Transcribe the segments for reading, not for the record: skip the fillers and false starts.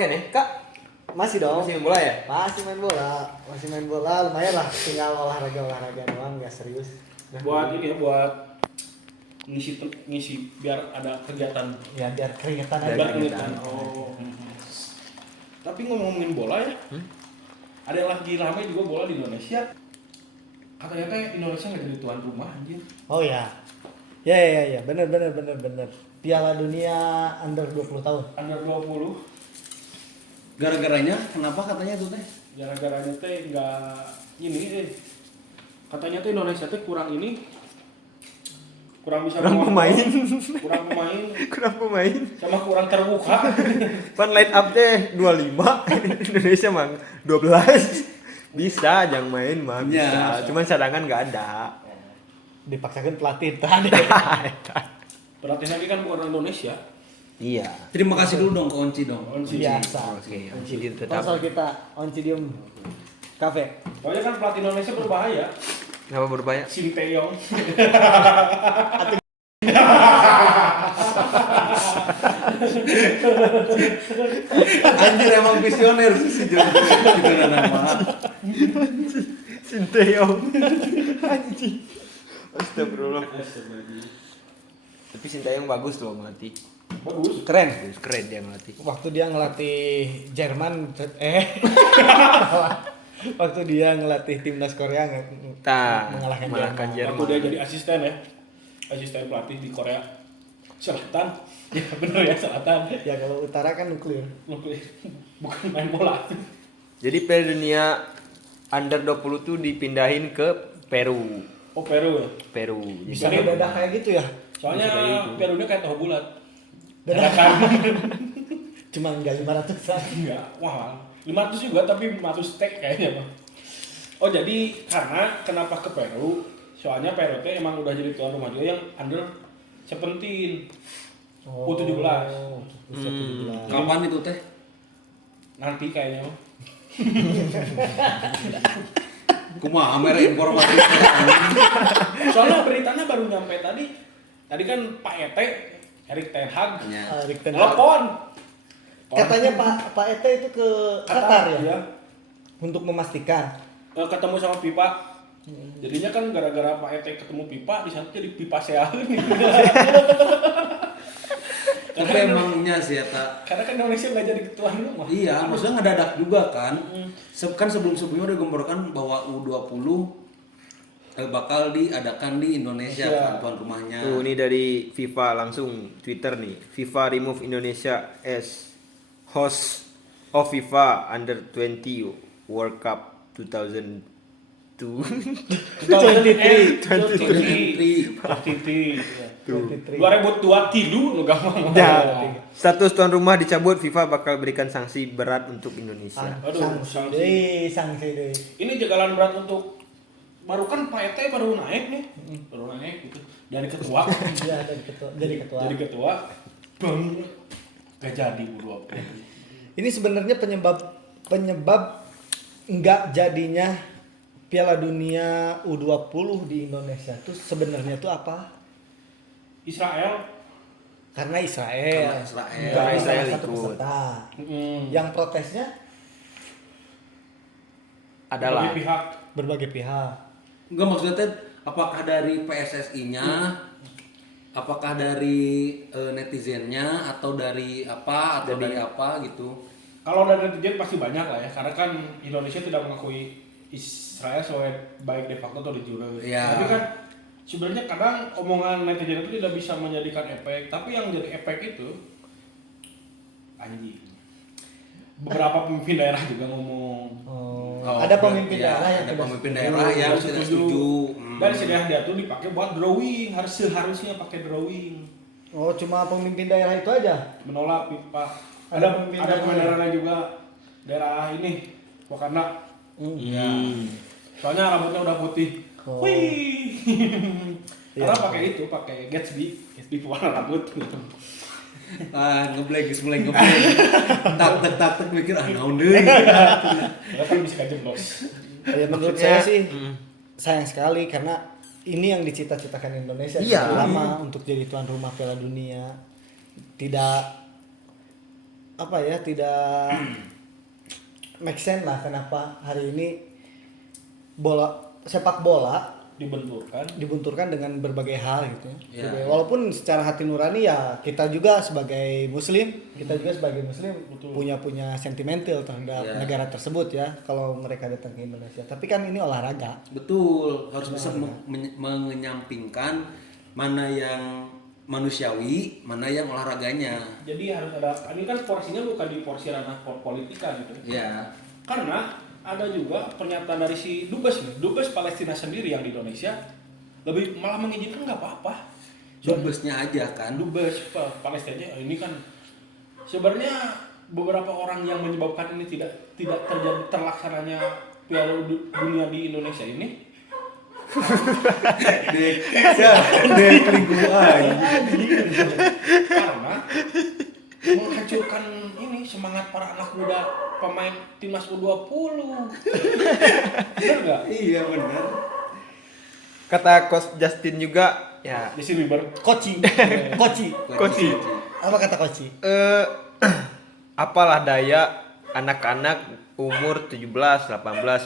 kene, Kak? Masih dong. Masih main bola ya? Masih main bola, lumayan lah. Tinggal olahraga doang, nggak serius. Buat ini ya, buat ngisi biar ada kegiatan. Ya biar keringetan Biar aja. Biar keringetan. Oh. Tapi ngomongin bola ya, ada yang lagi ramai juga bola di Indonesia. Katanya teh Indonesia nggak jadi tuan rumah anjir. Oh ya. Ya, bener. Piala Dunia under 20 tahun. Under 20. Gara-garanya kenapa katanya itu teh? Gara-garanya teh nggak ini katanya teh Indonesia teh kurang bisa Kurang pemain pemain. sama kurang terbuka. Pan line up teh 25, Indonesia mah 12. Bisa jangan main mah bisa. Ya. Cuman cadangan enggak ada. Dipaksakan pelatih tadi. Pelatih lagi kan bukan orang Indonesia. Iya. Terima kasih dulu dong ke Onci dong. Biasa. Oke, Onci tetap. Sponsor kita Oncidium Cafe. Soalnya kan pelatih Indonesia berbahaya. Kenapa berbahaya? Sinteyong. Anjir emang visioner sih gitu nama. Sinteyong. Anjing. Astagfirullah. Tapi Sinteyong bagus loh melatih. Bagus. Keren dia melatih. Waktu dia ngelatih Jerman waktu dia ngelatih timnas Korea mengalahkan Jerman. Waktu dia jadi asisten pelatih di Korea Selatan. Ya bener ya Selatan. Ya kalau utara kan nuklir. Bukan main bola. Jadi Piala Dunia Under 20 tuh dipindahin ke Peru. Oh Peru ya. Peru. Bisa Jadi- mendadak kayak gitu ya. Soalnya Bisa kayak gitu. Peru kayak tahu bulat. Dadakan. Cuma enggak 500-an. Enggak, wah 500 juga tapi 500 steak kayaknya Bang. Oh jadi karena kenapa ke Peru? Soalnya Peru teh emang udah jadi tuan rumah juga yang under 17. U17. U17. Kapan itu teh? Nanti kayaknya Bang. Kumaha mere informasi. Soalnya beritanya baru nyampe tadi. Tadi kan Pak Ete, Erik Ten Hag, Ya. Erik Ten Hag. telepon. Katanya Pak Ete itu ke Qatar ya Iya. untuk memastikan. Ketemu sama Pipa. Jadinya kan gara-gara Pak Ete ketemu Pipa, di sana jadi Pipa seaheun. Tapi emangnya sih eta. Karena kan Indonesia nggak jadi ketuaan rumah. Iya, maksudnya ngedadak juga kan. Kan sebelum-sebelumnya udah gemborkan bahwa U20 bakal diadakan di Indonesia Iya. kan tuan rumahnya. Tuh ini dari FIFA langsung Twitter nih. FIFA remove Indonesia as host of FIFA Under 20 World Cup 2002. 23. 2023 lu gampang. Ya, status tuan rumah dicabut, FIFA bakal berikan sanksi berat untuk Indonesia. Aduh, sanksi. Sanksi deh. Ini jagalan berat untuk baru kan Pak Ete baru naik nih. Baru naik gitu. Dari ketua. Ya jadi ketua. Dari ketua. Bang. Gak jadi U20. Ini sebenarnya penyebab enggak jadinya Piala Dunia U20 di Indonesia tuh sebenarnya tuh apa? Israel. Karena Israel. Karena Israel satu ikut. peserta. Yang protesnya Adalah Dari pihak. berbagai pihak. Enggak maksudnya teh apakah dari PSSI-nya? Apakah dari netizennya atau dari apa atau dari apa gitu? Kalau dari netizen pasti banyak lah ya, karena kan Indonesia tidak mengakui Israel sebagai baik de facto atau de jure. Iya. Tapi kan sebenarnya kadang omongan netizen itu tidak bisa menjadikan efek, tapi yang jadi efek itu anjing. Beberapa pemimpin daerah juga ngomong. Ada pemimpin ya, daerah yang ada tidak pemimpin setuju. daerah yang tidak setuju. Dan sejarah dia tuh dipakai buat drawing, seharusnya pakai drawing. Oh, cuma pemimpin daerah itu aja. Menolak pipa. Ada Ada pemimpin ada daerah. pemimpin daerah lain juga daerah ini Wakanda. Ya. Soalnya rambutnya udah putih. Oh. Wih. Iya. Karena pakai itu, pakai Gatsby warna rambut gitu. Ngeblank mulai ngeblank. Tak mikir naon deui. Ya kan bisa kajemblos. Ya menurut saya sih sayang sekali karena ini yang dicita-citakan Indonesia Iya. sejak lama untuk jadi tuan rumah Piala Dunia. Tidak apa ya, tidak make sense lah kenapa hari ini sepak bola dibenturkan dengan berbagai hal gitu ya. Ya. Walaupun secara hati nurani ya kita juga sebagai muslim, Betul. punya sentimental terhadap Ya. negara tersebut ya kalau mereka datang ke Indonesia. Tapi kan ini olahraga. Betul, harus bisa menyampingkan mana yang manusiawi, mana yang olahraganya. Jadi harus ada, ini kan porsinya bukan di porsi ranah politika gitu. Ya, Karena ada juga pernyataan dari si Dubes Palestina sendiri yang di Indonesia lebih malah mengizinkan nggak apa-apa. dubesnya aja kan. Dubes Palestina ini kan sebenarnya beberapa orang yang menyebabkan ini tidak terjadi terlaksananya Piala Dunia di Indonesia ini karena menghancurkan ini semangat para anak muda pemain timnas U20. Benar nggak? Iya benar. Kata Coach Justin juga ya Justin Bieber. Koci. Koci. Apa kata Koci? Apalah daya anak-anak umur 17, 18,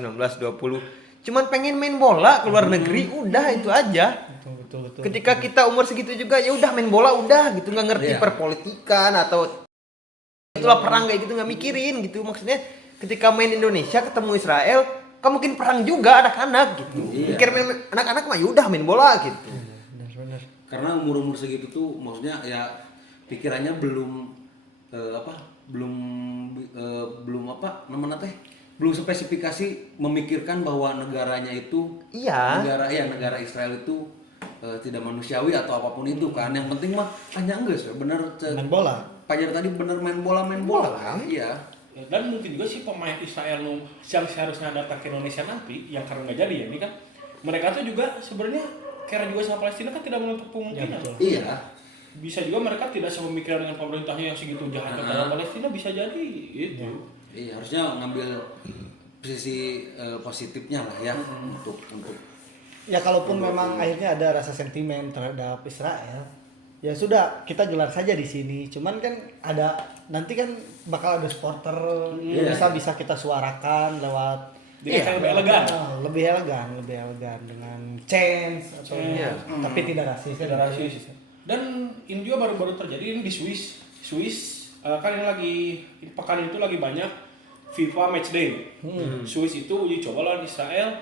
19, 20 cuman pengen main bola ke luar negeri, udah itu aja. Betul. Ketika kita umur segitu juga ya udah main bola udah gitu, nggak ngerti Iya. perpolitikan atau itulah perang kayak gitu, nggak mikirin gitu. Maksudnya ketika main Indonesia ketemu Israel kan mungkin perang juga anak-anak gitu. Iya. Mikir main anak-anak mah yaudah main bola gitu. Benar. Karena umur-umur segitu tuh maksudnya ya pikirannya belum spesifikasi memikirkan bahwa negaranya itu Iya. negara Israel itu tidak manusiawi atau apapun itu kan. Yang penting mah hanya enggak sih benar Main bola. Pajar tadi benar main bola kan. Iya. Dan mungkin juga sih pemain Israel yang seharusnya datang ke Indonesia nanti yang karena nggak jadi ya ini kan mereka tuh juga sebenarnya karena juga sama Palestina kan tidak menutup kemungkinan. betul. Iya. Bisa juga mereka tidak sepemikiran dengan pemerintahnya yang segitu jahat kepada Palestina, bisa jadi gitu. Iya, harusnya ngambil sisi positifnya lah ya untuk Ya kalaupun memang akhirnya ada rasa sentimen terhadap Israel, ya sudah kita gelar saja di sini. Cuman kan nanti kan bakal ada supporter yang bisa kita suarakan lewat Jadi kayak lebih elegan. lebih elegan dengan chance atau Iya. tapi tidak rasis. Tidak rasis. Dan ini juga baru-baru terjadi ini di Swiss kan ini lagi pekan itu lagi banyak FIFA Matchday. Swiss itu uji coba lawan Israel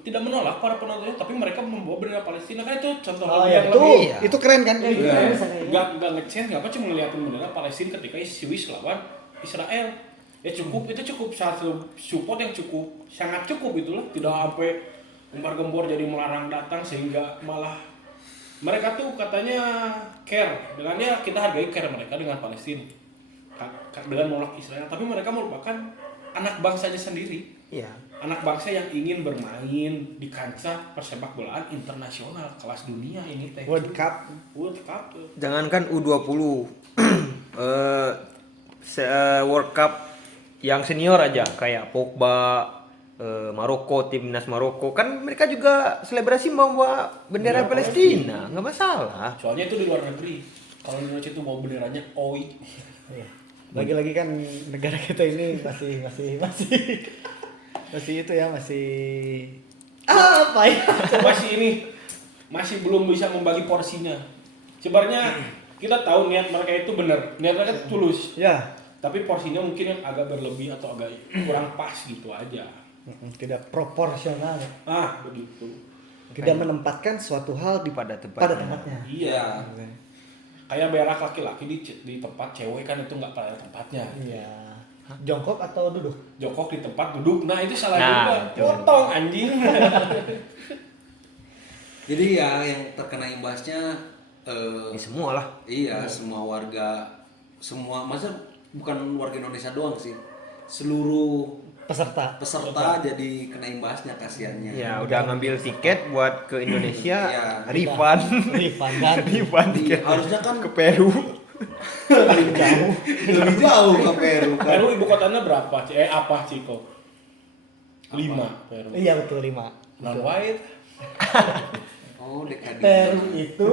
tidak menolak para penontonnya, tapi mereka membawa bendera Palestina kan itu contoh yang lebih itu keren kan? nggak ngecen nggak apa cuma ngeliatin bendera Palestina ketika Swiss lawan Israel ya cukup itu cukup satu support yang sangat cukup itulah tidak sampai gembar-gembor jadi melarang datang sehingga malah mereka tuh katanya care dengannya kita hargai care mereka dengan Palestina dengan menolak Israel tapi mereka merupakan anak bangsanya sendiri. Iya. Anak bangsa yang ingin bermain di kancah persepak bolaan internasional kelas dunia ini teh. World Cup. Jangankan U20 World Cup yang senior aja kayak Pogba, Maroko, timnas Maroko kan mereka juga selebrasi membawa bendera Palestina, nggak masalah. Soalnya itu di luar negeri. Kalau di Indonesia itu mau benderanya OI. Iya. Lagi-lagi kan negara kita ini masih itu ya, masih apa ya? Masih belum bisa membagi porsinya. Sebenarnya kita tahu niat mereka itu benar, niat mereka tulus. Ya, Tapi porsinya mungkin yang agak berlebih atau agak kurang pas gitu aja. tidak proporsional. Begitu. Tidak menempatkan suatu hal Pada pada tempatnya. tempatnya. Iya. Kayak berak laki-laki di tempat cewek kan itu nggak pada tempatnya. Iya. Jongkok atau duduk? Jongkok di tempat duduk, nah itu salah Nah, juga. itu. Potong anjing. Jadi ya yang terkena imbasnya Ini semua lah. iya semua masa bukan warga Indonesia doang sih, seluruh Peserta. peserta jadi kena imbasnya kasihannya. Ya udah ngambil tiket buat ke Indonesia, Iya. refund. Refund dan Refund tiket. Harusnya kan Ke Peru. paling jauh. lebih jauh ke Peru kan. Peru ibu kotanya berapa? Apa Ciko? 5 Peru. Iya betul 5. Non white. Oh dekade. Peru itu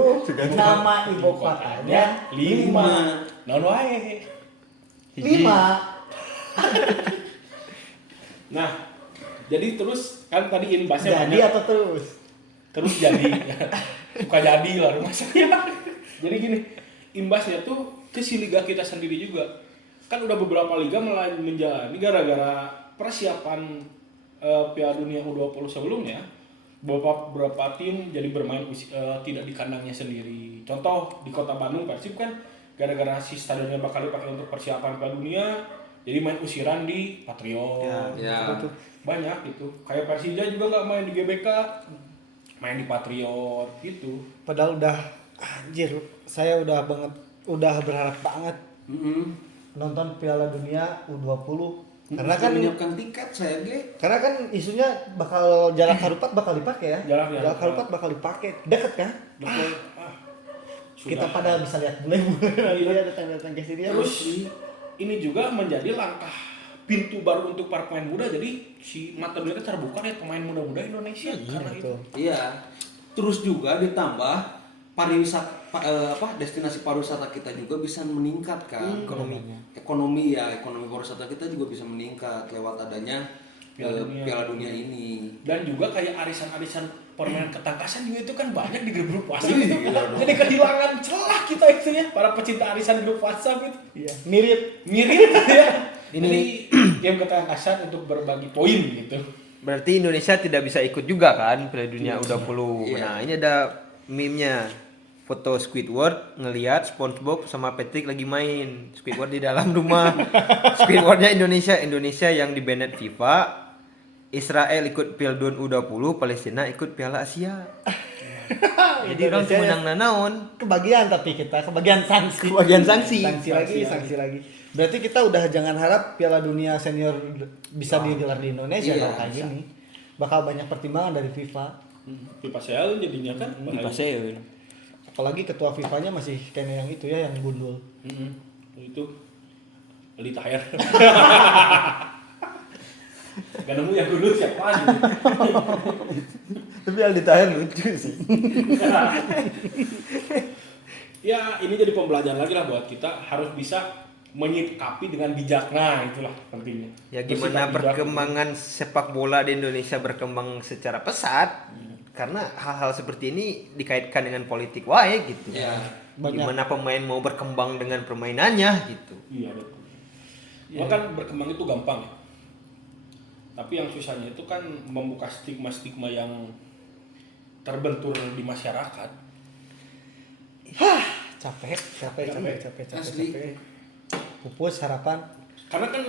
nama ibu kotanya 5. Non white. Hiji. 5. Nah, jadi terus kan tadi imbasnya Jadi banyak. atau terus? Terus jadi suka jadi lah rumah saya. Jadi gini, imbasnya tuh ke si liga kita sendiri juga. Kan udah beberapa liga mulai menjalani gara-gara persiapan Piala Dunia U20 sebelumnya. Beberapa tim jadi bermain tidak di kandangnya sendiri. Contoh di Kota Bandung Persib kan gara-gara si stadionnya bakal dipakai untuk persiapan Piala Dunia, jadi main usiran di Patriot. Ya. Betul. Banyak gitu. Kayak Persija juga nggak main di GBK, main di Patriot gitu. Padahal udah anjir, saya udah berharap banget nonton Piala Dunia U20. Karena kan menyiapkan tiket saya isunya bakal jarak harupat bakal dipakai ya. Jarak harupat bakal dipakai. Deket kan? Betul. Kita Sudah. pada bisa lihat bule-bule dia datang-datang ke sini. Terus ini juga menjadi langkah pintu baru untuk para pemain muda. Jadi si mata dunia itu terbuka ya pemain muda-muda Indonesia karena itu. Iya. Terus juga ditambah destinasi pariwisata kita juga bisa meningkat kan. Ekonomi pariwisata kita juga bisa meningkat lewat adanya Piala Dunia ini. Dan juga kayak arisan-arisan permainan ketangkasan juga itu kan banyak di grup WhatsApp Iya, itu. gila dong. Jadi kehilangan celah kita itu ya, para pecinta arisan grup WhatsApp itu. Iya, mirip. Mirip ya. Ini- Ini game ketangkasan untuk berbagi poin gitu. Berarti Indonesia tidak bisa ikut juga kan Piala Dunia U20. Iya. Nah, ini ada meme-nya. Foto Squidward ngelihat SpongeBob sama Patrick lagi main. Squidward di dalam rumah. Squidwardnya Indonesia yang di-banned FIFA. Israel ikut Piala Dunia U20, Palestina ikut Piala Asia. Jadi orang Indonesia menang nanaon. Kebagian tapi kita kebagian sanksi. Kebagian sanksi. Sanksi lagi. Berarti kita udah jangan harap Piala Dunia senior bisa digelar di Indonesia Iya, kalau kayak bisa. gini. Bakal banyak pertimbangan dari FIFA. FIFA Seoul jadinya kan. bahaya. Apalagi ketua FIFA-nya masih kayak yang itu ya yang gundul. Itu Aldi Tahir. Gak nemu yang dulu siapa gitu. Tapi Aldi Tahir lucu sih. Ya ini jadi pembelajaran lagi lah buat kita, harus bisa menyikapi dengan bijak. Nah itulah pentingnya. Ya Bersikap gimana bijak. perkembangan sepak bola di Indonesia berkembang secara pesat. Karena hal-hal seperti ini dikaitkan dengan politik wae gitu. Ya. Banyak. Gimana pemain mau berkembang dengan permainannya gitu. Iya betul. Kan berkembang itu gampang ya. Tapi yang susahnya itu kan membuka stigma-stigma yang terbentur di masyarakat. Capek. Asli. Pupus harapan. Karena kan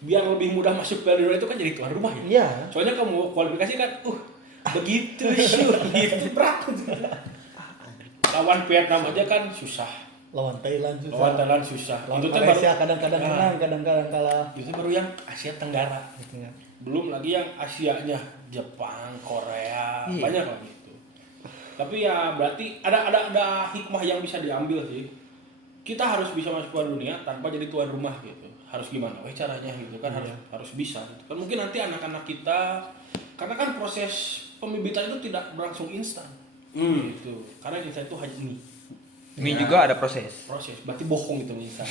biar lebih mudah masuk Piala Dunia itu kan jadi tuan rumah ya. Iya. Soalnya kamu kualifikasi kan, begitu syur, gitu berat. Lawan Vietnam aja kan susah, Lawan Thailand susah. lawan Thailand susah. Lawan Itu tuh Malaysia baru, kadang-kadang menang, kadang-kadang kalah. itu baru yang Asia Tenggara. Gitu ya. Belum lagi yang Asianya, Jepang, Korea, Iya. banyak lah gitu. Tapi ya berarti ada hikmah yang bisa diambil sih. Kita harus bisa masuk Piala Dunia tanpa jadi tuan rumah gitu. Harus gimana? Caranya gitu kan harus bisa. Gitu. Kan mungkin nanti anak-anak kita, karena kan proses pembibitan itu tidak berlangsung instan. Gitu. Karena instan itu hanya ini Ini juga ada proses. proses. Berarti bohong itu instan.